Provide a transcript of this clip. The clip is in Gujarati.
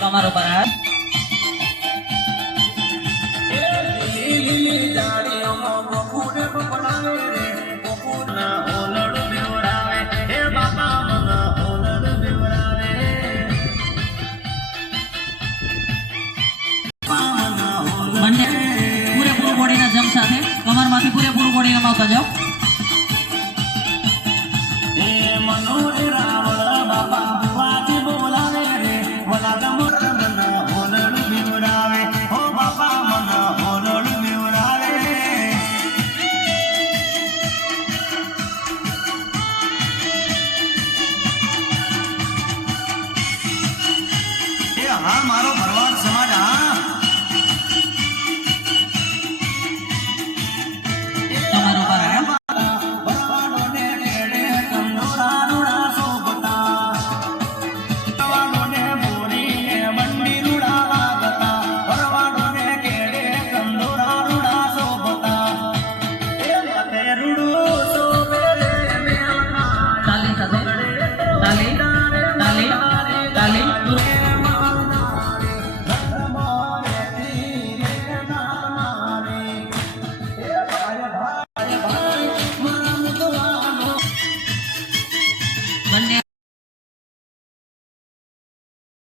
તમારો પર પૂરેપૂરું બોડીના જમ્પ સાથે કમરમાંથી પૂરેપૂરું બોડી રમાવતા જાઓ. હા મારો ભરવાડ સમાજ હા તમારો પર તાલી સાથે તાલી તાલી તાલી બંને